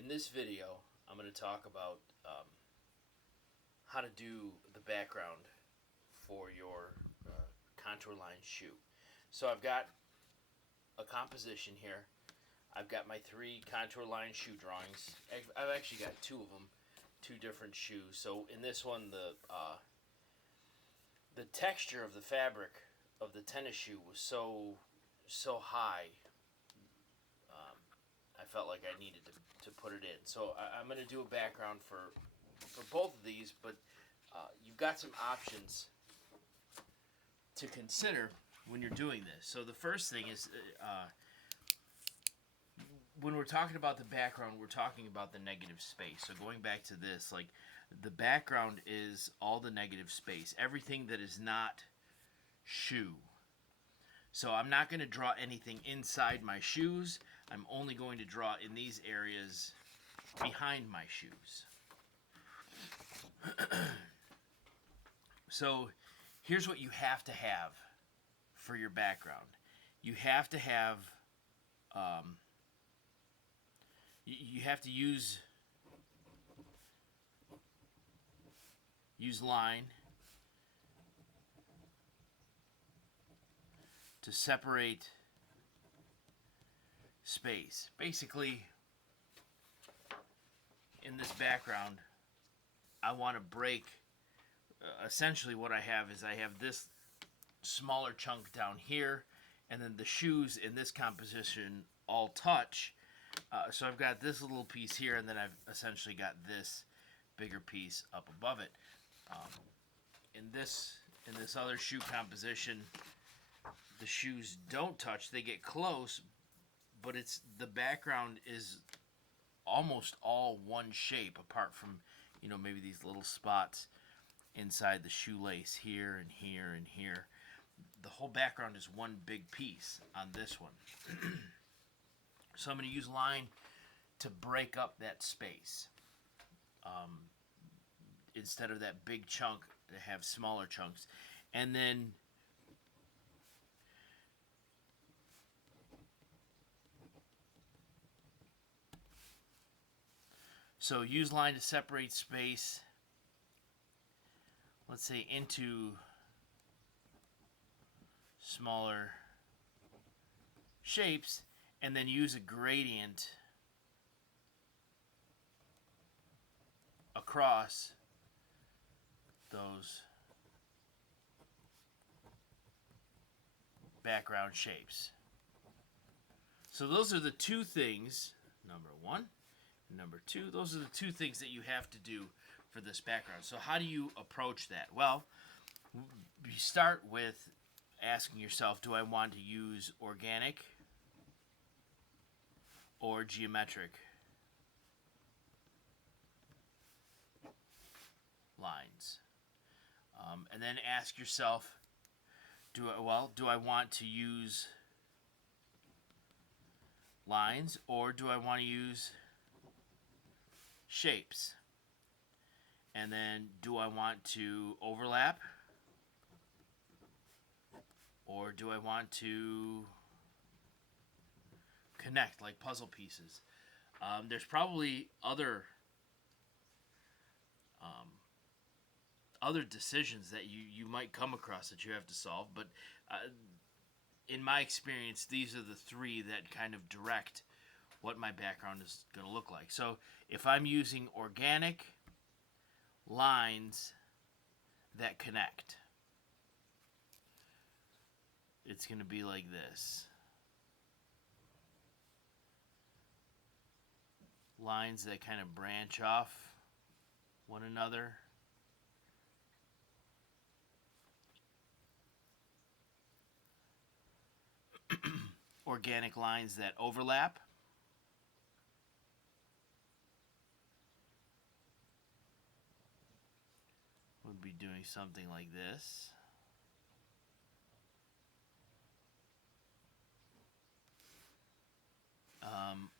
In this video, I'm going to talk about how to do the background for your contour line shoe. So I've got a composition here. I've got my 3 contour line shoe drawings. I've actually got 2 of them, 2 different shoes. So in this one, the texture of the fabric of the tennis shoe was so high. I felt like I needed to put it in. So I'm going to do a background for both of these, but you've got some options to consider when you're doing this. So the first thing is when we're talking about the background, we're talking about the negative space. So going back to this, like the background is all the negative space, everything that is not shoe. So I'm not going to draw anything inside my shoes. I'm only going to draw in these areas behind my shoes. So here's what you have to have for your background. You have to have you have to use line to separate space. Basically, in this background, I want to break. Essentially, what I have is I have this smaller chunk down here, and then the shoes in this composition all touch. So I've got this little piece here, and then I've essentially got this bigger piece up above it. In this other shoe composition, the shoes don't touch; they get close, but the background is almost all one shape, apart from maybe these little spots inside the shoelace here and here and here. The whole background is one big piece on this one. So I'm going to use line to break up that space. Instead of that big chunk, to have smaller chunks. And then so use line to separate space, let's say, into smaller shapes, and then use a gradient across those background shapes. So those are the 2 things, number 1 and number 2. Those are the 2 things that you have to do for this background. So how do you approach that? Well, you start with asking yourself, do I want to use organic or geometric lines? And then ask yourself, do I want to use lines or do I want to use shapes? And then, do I want to overlap or do I want to connect like puzzle pieces? There's probably other decisions that you might come across that you have to solve, but in my experience, these are the 3 that kind of direct what my background is going to look like. So if I'm using organic lines that connect, it's going to be like this. Lines that kind of branch off one another. Organic lines that overlap. Would be doing something like this.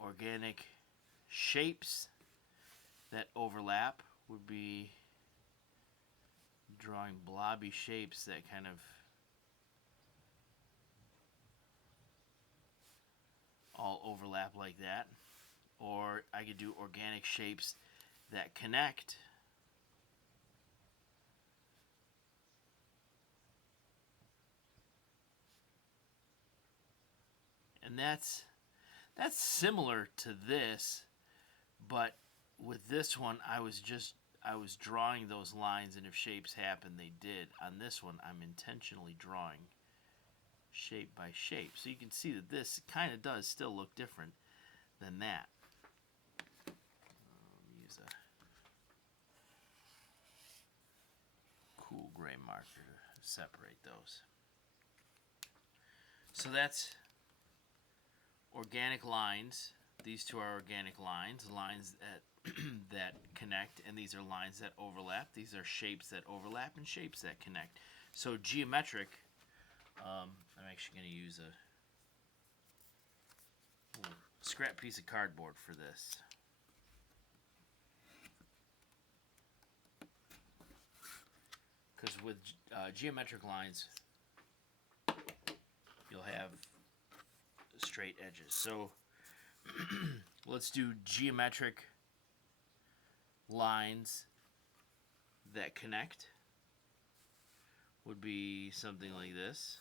Organic shapes that overlap would be drawing blobby shapes that kind of all overlap like that. or I could do organic shapes that connect. And that's similar to this, but with this one I was drawing those lines, and if shapes happen, they did. On this one, I'm intentionally drawing shape by shape. So you can see that this kind of does still look different than that. Use a cool gray marker to separate those. So that's organic lines. These two are organic lines, lines that that connect, and these are lines that overlap. These are shapes that overlap and shapes that connect. So geometric, I'm actually going to use a scrap piece of cardboard for this. Because with geometric lines, you'll have straight edges. So let's do geometric lines that connect. Would be something like this.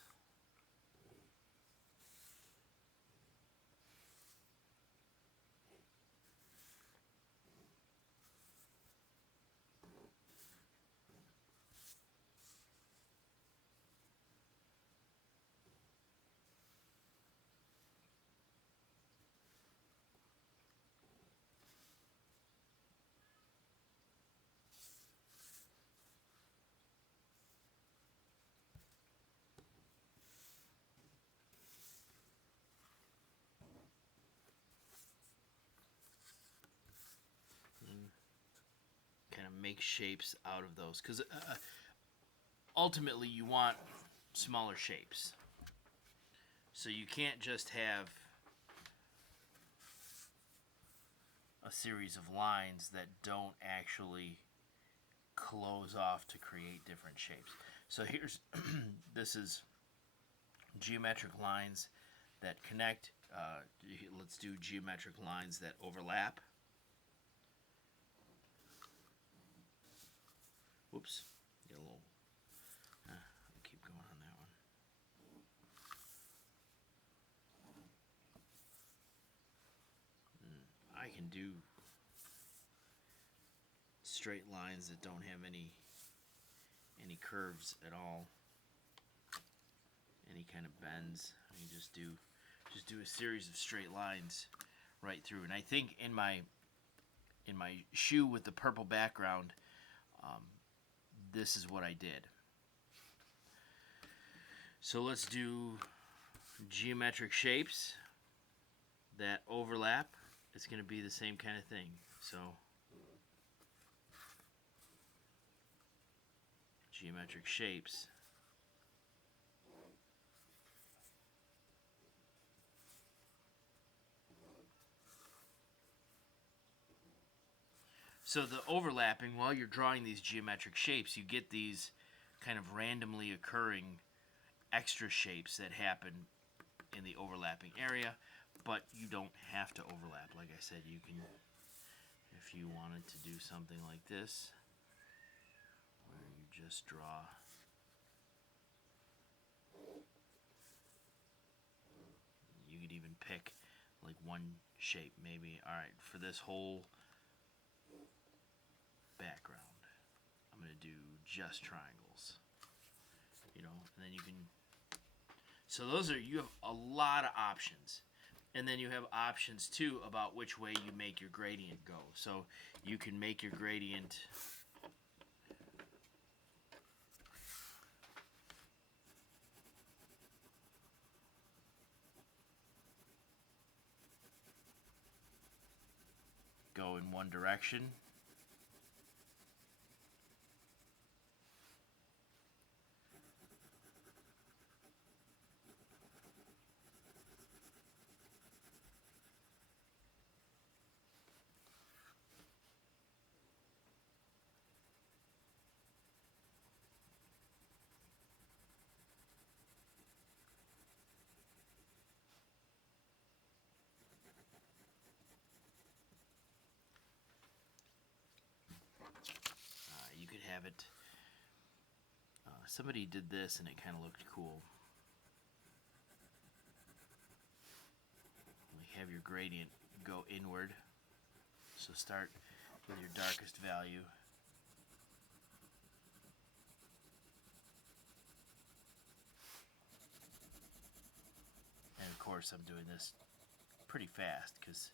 Kind of make shapes out of those, because ultimately you want smaller shapes. So you can't just have a series of lines that don't actually close off to create different shapes. So here's this is geometric lines that connect. Let's do geometric lines that overlap. Whoops, get a little. I'll keep going on that one. I can do straight lines that don't have any curves at all, any kind of bends. I can just do a series of straight lines right through. And I think in my shoe with the purple background, this is what I did. So let's do geometric shapes that overlap. It's going to be the same kind of thing. So geometric shapes. So the overlapping, while you're drawing these geometric shapes, you get these kind of randomly occurring extra shapes that happen in the overlapping area, but you don't have to overlap. Like I said, you can, if you wanted to do something like this, where you just draw you could even pick like one shape, maybe. All right, for this whole background, I'm going to do just triangles, you know, and then you can, so those are, you have a lot of options. And then you have options too about which way you make your gradient go. So you can make your gradient go in one direction. have it. Somebody did this and it kind of looked cool. You have your gradient go inward. So start with your darkest value. And of course I'm doing this pretty fast because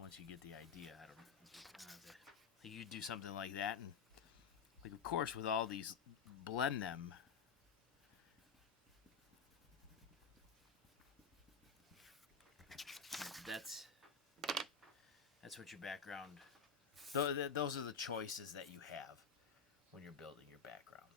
once you get the idea, I don't know. You do something like that, and like of course with all these, blend them. That's what your background. Those are the choices that you have when you're building your background.